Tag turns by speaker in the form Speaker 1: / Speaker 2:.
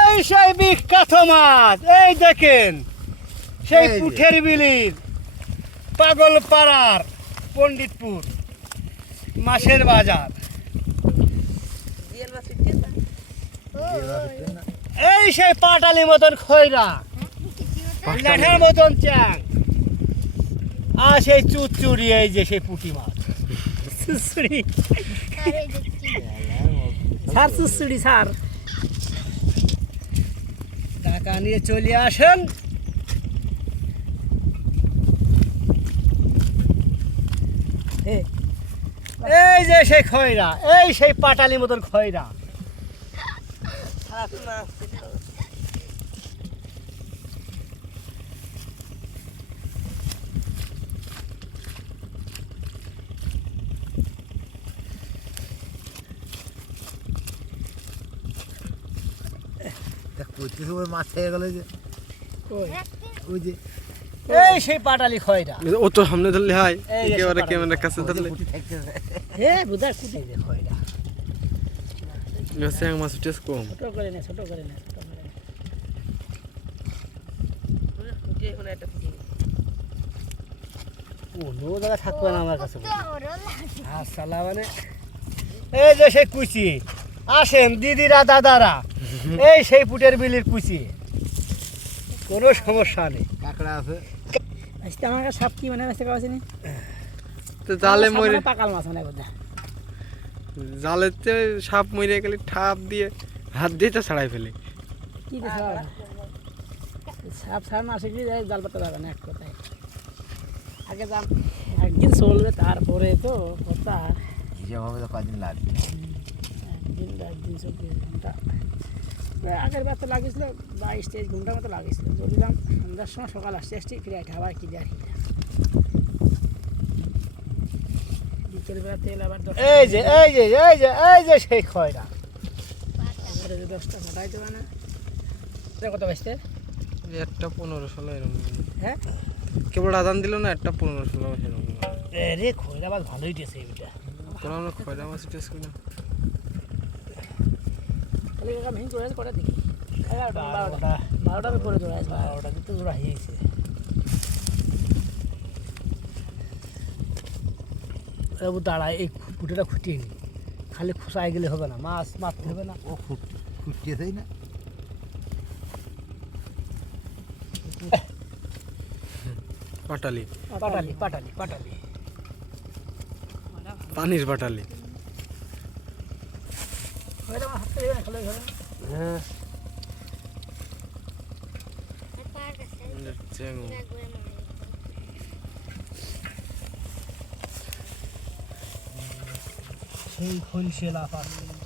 Speaker 1: এই সেই বিখ্যাত মাছ এই দেখেন সেই পুঠের বিলির পাগল পাড়ার পণ্ডিতপুর মাছের বাজার। এই সেই পাটালি মতন খয়রা। ল্যাঠের মতন চ্যাং। আর সেই চুচুড়ি এই যে সেই পুঁটি মাছ।
Speaker 2: সুসুড়ি স্যার সুসুড়ি স্যার।
Speaker 1: টাকা নিয়ে চলে আসেন। এই যে সেই খয়রা এই সেই পাটালি মতন খয়রা।
Speaker 3: কইতে সময় মাছ খেয়ে গেল যে? ওই যে
Speaker 1: এই সেই পাটালি খয়রা
Speaker 4: ও তো সামনে ধরলে হয় একেবারে ক্যামেরার কাছে ধরলে
Speaker 3: থাকতেছে।
Speaker 2: বুঝা কুটি
Speaker 4: মাছ টেস্ট কম
Speaker 2: ছোট করে নে ছোট করে নে ছোট করে নে
Speaker 1: কোনো জায়গা থাকবে না আমার কাছে মানে এই যে সেই কুচি আসেন দিদিরা দাদারা এই সেই পুটের বিলির কুচি কোনো সমস্যা নেই
Speaker 3: কাঁকড়া আছে
Speaker 2: আমার কাছে সাপ কি মানে আছে কাছে নি
Speaker 4: তো জালে
Speaker 2: সাপ
Speaker 4: মরে
Speaker 2: মানে পাকাল মাছ মানে বোধ
Speaker 4: জালেতে সাপ মরে গেলে ঠাপ দিয়ে হাত দিয়ে তো ছাড়াই ফেলে।
Speaker 2: কি সাপ সাপ না শিখলে যায় জাল পাতা যাবে না এক কথায়। আগে যাম একদিন চলবে তারপরে তো কথা।
Speaker 3: হিসাব হবে তো কদিন লাগবে।
Speaker 2: একদিন বা একদিন চব্বিশ ঘণ্টা। আগের বার তো লাগিয়েছিল বাইশ তেইশ ঘণ্টার মতো লাগিয়েছিল। চললাম সন্ধ্যার সময় সকাল আসতে আসতে ফিরে আবার কি যায়। বিকেল তেল আবার
Speaker 1: এই যে এই যে এই যে এই যে সেই খয়রা।
Speaker 2: দশটা ফাটাইতে পারে না। এটা কত বাজতে
Speaker 4: একটা পনেরো ষোলো এরকম।
Speaker 2: হ্যাঁ?
Speaker 4: কেবল আদান দিল না একটা পনেরো ষোলো সেরকম
Speaker 1: রে খয়রা মাছ ভালোই টেছে এইটা
Speaker 4: কোনো আমরা খয়রা মাছ টেস্ট করি না।
Speaker 2: তাহলে চলে করে দেখি। বারোটা।
Speaker 1: বারোটা।
Speaker 2: বারোটার পরে
Speaker 1: বারোটা দিতে জোড়া হয়েছে। বাবু দাঁড়ায় এই পুটিটা খুঁটিয়ে নি। খালি খোসায় গেলে হবে না মাছ মারতে হবে না।
Speaker 3: ও ফুট ফুটতেছেই না।
Speaker 4: পাটালি।
Speaker 1: পাটালি পাটালি পাটালি।
Speaker 4: পানির পাটালি। হ্যাঁ।
Speaker 1: সেই খলসে লাফাচ্ছে